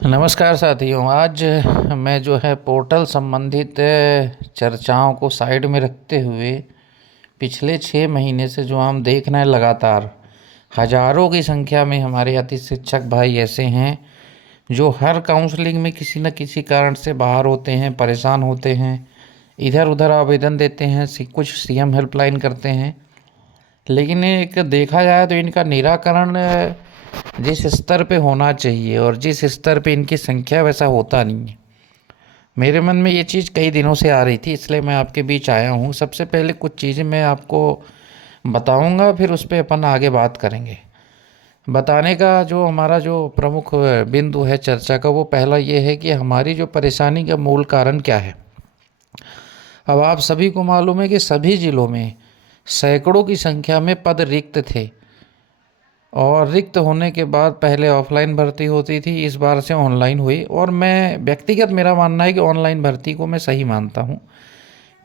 नमस्कार साथियों। आज मैं जो है पोर्टल संबंधित चर्चाओं को साइड में रखते हुए पिछले 6 महीने से जो हम देख रहे हैं लगातार हजारों की संख्या में हमारे अति शिक्षक भाई ऐसे हैं जो हर काउंसलिंग में किसी न किसी कारण से बाहर होते हैं, परेशान होते हैं, इधर उधर आवेदन देते हैं, कुछ सीएम हेल्पलाइन करते हैं। लेकिन एक देखा जाए तो इनका निराकरण जिस स्तर पे होना चाहिए और जिस स्तर पे इनकी संख्या वैसा होता नहीं है। मेरे मन में ये चीज़ कई दिनों से आ रही थी, इसलिए मैं आपके बीच आया हूँ। सबसे पहले कुछ चीज़ें मैं आपको बताऊँगा, फिर उस पर अपन आगे बात करेंगे। बताने का जो हमारा जो प्रमुख बिंदु है चर्चा का, वो पहला ये है कि हमारी जो परेशानी का मूल कारण क्या है। अब आप सभी को मालूम है कि सभी ज़िलों में सैकड़ों की संख्या में पद रिक्त थे और रिक्त होने के बाद पहले ऑफलाइन भर्ती होती थी, इस बार से ऑनलाइन हुई। और मैं व्यक्तिगत मेरा मानना है कि ऑनलाइन भर्ती को मैं सही मानता हूँ,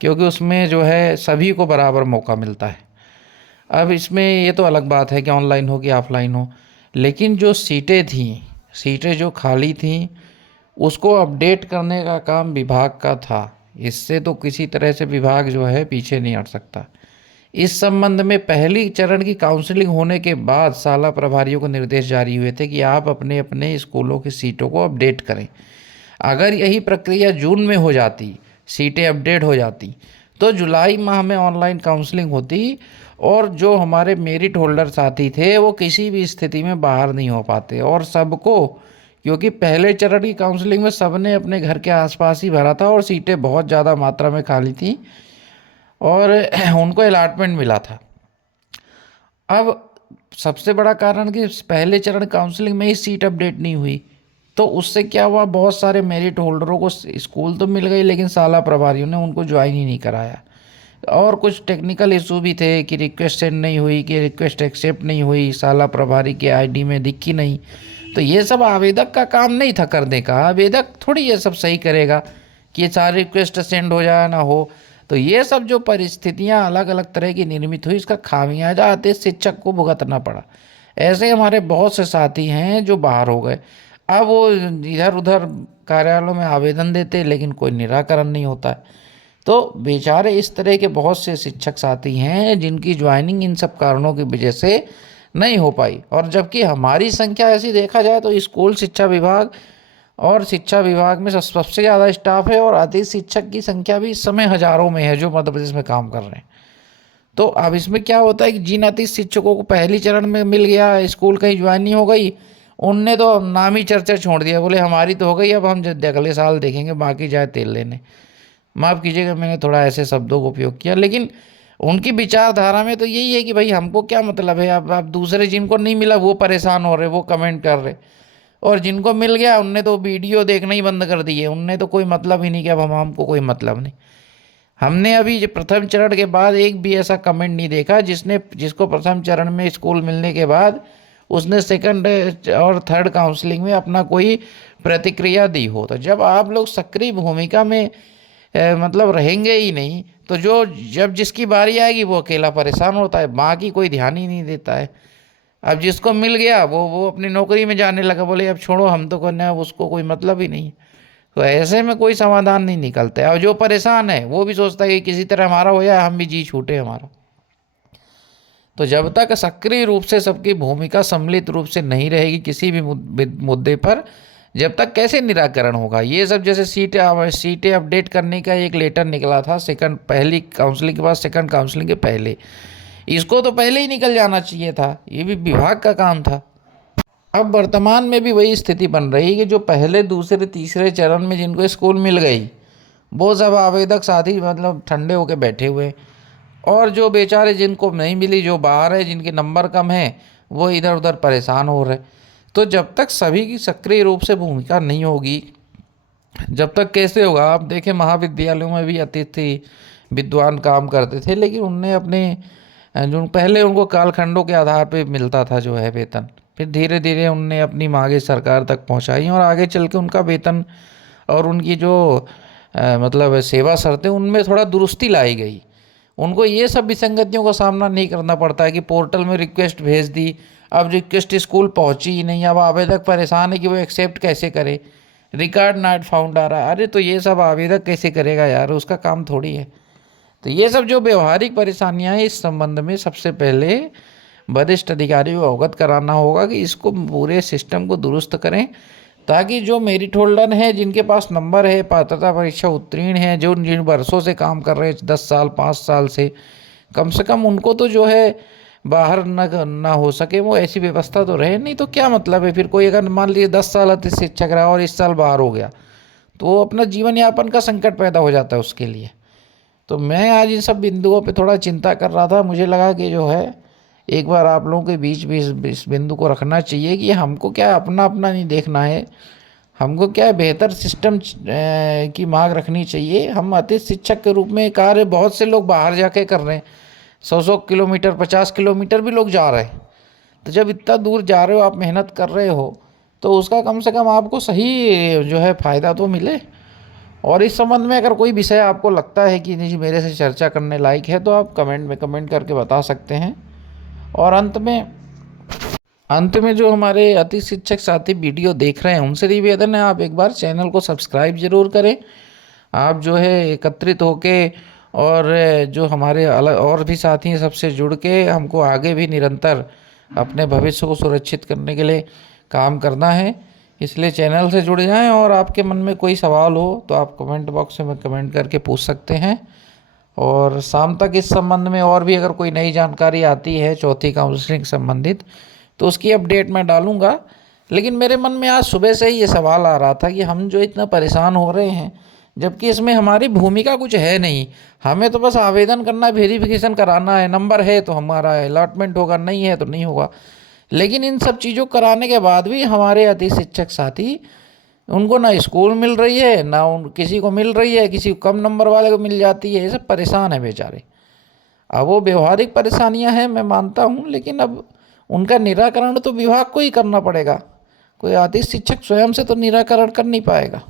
क्योंकि उसमें जो है सभी को बराबर मौका मिलता है। अब इसमें ये तो अलग बात है कि ऑनलाइन हो कि ऑफलाइन हो, लेकिन जो सीटें थीं, सीटें जो खाली थीं, उसको अपडेट करने का काम विभाग का था। इससे तो किसी तरह से विभाग जो है पीछे नहीं हट सकता। इस संबंध में पहली चरण की काउंसलिंग होने के बाद शाला प्रभारियों को निर्देश जारी हुए थे कि आप अपने अपने स्कूलों की सीटों को अपडेट करें। अगर यही प्रक्रिया जून में हो जाती, सीटें अपडेट हो जाती, तो जुलाई माह में ऑनलाइन काउंसलिंग होती और जो हमारे मेरिट होल्डर साथी थे वो किसी भी स्थिति में बाहर नहीं हो पाते। और सबको, क्योंकि पहले चरण की काउंसलिंग में सबने अपने घर के आसपास ही भरा था और सीटें बहुत ज़्यादा मात्रा में खाली थी और उनको अलॉटमेंट मिला था। अब सबसे बड़ा कारण कि पहले चरण काउंसलिंग में ही सीट अपडेट नहीं हुई, तो उससे क्या हुआ, बहुत सारे मेरिट होल्डरों को स्कूल तो मिल गई, लेकिन शाला प्रभारियों ने उनको ज्वाइन ही नहीं कराया। और कुछ टेक्निकल इशू भी थे कि रिक्वेस्ट सेंड नहीं हुई, कि रिक्वेस्ट एक्सेप्ट नहीं हुई, शाला प्रभारी के आईडी में दिखी नहीं। तो ये सब आवेदक का काम नहीं था करने का। आवेदक थोड़ी ये सब सही करेगा कि ये सारी रिक्वेस्ट सेंड हो जाए ना हो। तो ये सब जो परिस्थितियां अलग अलग तरह की निर्मित हुई, इसका खामियाजा आते शिक्षक को भुगतना पड़ा। ऐसे हमारे बहुत से साथी हैं जो बाहर हो गए। अब वो इधर उधर कार्यालयों में आवेदन देते, लेकिन कोई निराकरण नहीं होता है। तो बेचारे इस तरह के बहुत से शिक्षक साथी हैं जिनकी ज्वाइनिंग इन सब कारणों की वजह से नहीं हो पाई। और जबकि हमारी संख्या ऐसी देखा जाए तो स्कूल शिक्षा विभाग और शिक्षा विभाग में सबसे ज़्यादा स्टाफ है और अति शिक्षक की संख्या भी इस समय हजारों में है जो मध्य प्रदेश में काम कर रहे हैं। तो अब इसमें क्या होता है कि जिन अति शिक्षकों को पहली चरण में मिल गया, स्कूल कहीं ज्वाइन नहीं हो गई, उनने तो नाम ही चर्चा छोड़ दिया, बोले हमारी तो हो गई, अब हम अगले साल देखेंगे, बाकी जाए तेल लेने। माफ़ कीजिएगा, मैंने थोड़ा ऐसे शब्दों का उपयोग किया, लेकिन उनकी विचारधारा में तो यही है कि भाई हमको क्या मतलब है। अब दूसरे जिनको नहीं मिला वो परेशान हो रहे, वो कमेंट कर रहे, और जिनको मिल गया उनने तो वीडियो देखना ही बंद कर दिए। उनने तो कोई मतलब ही नहीं कि अब हमको कोई मतलब नहीं। हमने अभी प्रथम चरण के बाद एक भी ऐसा कमेंट नहीं देखा जिसको प्रथम चरण में स्कूल मिलने के बाद उसने सेकंड और थर्ड काउंसलिंग में अपना कोई प्रतिक्रिया दी हो। तो जब आप लोग सक्रिय भूमिका में मतलब रहेंगे ही नहीं, तो जब जिसकी बारी आएगी वो अकेला परेशान होता है, बाकी कोई ध्यान ही नहीं देता है। अब जिसको मिल गया वो अपनी नौकरी में जाने लगा, बोले अब छोड़ो हम तो करना है, उसको कोई मतलब ही नहीं। तो ऐसे में कोई समाधान नहीं निकलता है। और जो परेशान है वो भी सोचता है कि किसी तरह हमारा हो जाए, हम भी जी छूटे हमारा। तो जब तक सक्रिय रूप से सबकी भूमिका सम्मिलित रूप से नहीं रहेगी किसी भी मुद्दे पर, जब तक कैसे निराकरण होगा। ये सब जैसे सीटें अपडेट करने का एक लेटर निकला था पहली काउंसलिंग के बाद सेकंड काउंसलिंग के पहले, इसको तो पहले ही निकल जाना चाहिए था, ये भी विभाग का काम था। अब वर्तमान में भी वही स्थिति बन रही कि जो पहले दूसरे तीसरे चरण में जिनको स्कूल मिल गई, वो सब आवेदक साथी मतलब ठंडे होके बैठे हुए, और जो बेचारे जिनको नहीं मिली, जो बाहर है, जिनके नंबर कम हैं, वो इधर उधर परेशान हो रहे। तो जब तक सभी की सक्रिय रूप से भूमिका नहीं होगी, जब तक कैसे होगा। आप देखें महाविद्यालयों में भी अतिथि विद्वान काम करते थे, लेकिन उनने अपने जो पहले उनको कालखंडों के आधार पे मिलता था जो है वेतन, फिर धीरे धीरे उनने अपनी मांगे सरकार तक पहुंचाई और आगे चल के उनका वेतन और उनकी जो मतलब सेवा शर्तें, उनमें थोड़ा दुरुस्ती लाई गई। उनको ये सब विसंगतियों का सामना नहीं करना पड़ता है कि पोर्टल में रिक्वेस्ट भेज दी, अब रिक्वेस्ट स्कूल पहुंची ही नहीं, अब आवेदक परेशान है कि वो एक्सेप्ट कैसे करे, रिकॉर्ड नॉट फाउंड आ रहा है। अरे तो ये सब आवेदक कैसे करेगा यार, उसका काम थोड़ी है। तो ये सब जो व्यवहारिक परेशानियां हैं, इस संबंध में सबसे पहले वरिष्ठ अधिकारी को अवगत कराना होगा कि इसको पूरे सिस्टम को दुरुस्त करें, ताकि जो मेरिट होल्डर हैं, जिनके पास नंबर है, पात्रता परीक्षा उत्तीर्ण है, जो जिन वर्षों से काम कर रहे हैं 10 साल 5 साल से कम उनको तो जो है बाहर ना हो सके, वो ऐसी व्यवस्था तो रहे। नहीं तो क्या मतलब है फिर, कोई अगर मान लीजिए 10 साल अति शिक्षक रहा और इस साल बाहर हो गया, तो वो अपना जीवन यापन का संकट पैदा हो जाता है उसके लिए। तो मैं आज इन सब बिंदुओं पे थोड़ा चिंता कर रहा था। मुझे लगा कि जो है एक बार आप लोगों के बीच भी इस बिंदु को रखना चाहिए कि हमको क्या अपना अपना नहीं देखना है, हमको क्या है बेहतर सिस्टम की मांग रखनी चाहिए। हम अतिथि शिक्षक के रूप में कार्य बहुत से लोग बाहर जाके कर रहे हैं, 100 किलोमीटर 50 किलोमीटर भी लोग जा रहे हैं। तो जब इतना दूर जा रहे हो, आप मेहनत कर रहे हो, तो उसका कम से कम आपको सही जो है फ़ायदा तो मिले। और इस संबंध में अगर कोई विषय आपको लगता है कि नहीं मेरे से चर्चा करने लायक है, तो आप कमेंट में कमेंट करके बता सकते हैं। और अंत में जो हमारे अति शिक्षक साथी वीडियो देख रहे हैं, उनसे निवेदन है आप एक बार चैनल को सब्सक्राइब जरूर करें। आप जो है एकत्रित होके और जो हमारे अलग और भी साथी हैं, सबसे जुड़ के हमको आगे भी निरंतर अपने भविष्य को सुरक्षित करने के लिए काम करना है। इसलिए चैनल से जुड़ जाएं, और आपके मन में कोई सवाल हो तो आप कमेंट बॉक्स में कमेंट करके पूछ सकते हैं। और शाम तक इस संबंध में और भी अगर कोई नई जानकारी आती है चौथी काउंसलिंग संबंधित, तो उसकी अपडेट मैं डालूंगा। लेकिन मेरे मन में आज सुबह से ही ये सवाल आ रहा था कि हम जो इतना परेशान हो रहे हैं, जबकि इसमें हमारी भूमिका कुछ है नहीं। हमें तो बस आवेदन करना है, वेरिफिकेशन कराना है, नंबर है तो हमारा अलॉटमेंट होगा, नहीं है तो नहीं होगा। लेकिन इन सब चीज़ों कराने के बाद भी हमारे अति शिक्षक साथी, उनको ना स्कूल मिल रही है, ना किसी को मिल रही है, किसी कम नंबर वाले को मिल जाती है। ये सब परेशान है बेचारे। अब वो व्यवहारिक परेशानियां हैं, मैं मानता हूँ, लेकिन अब उनका निराकरण तो विभाग को ही करना पड़ेगा। कोई अति शिक्षक स्वयं से तो निराकरण कर नहीं पाएगा।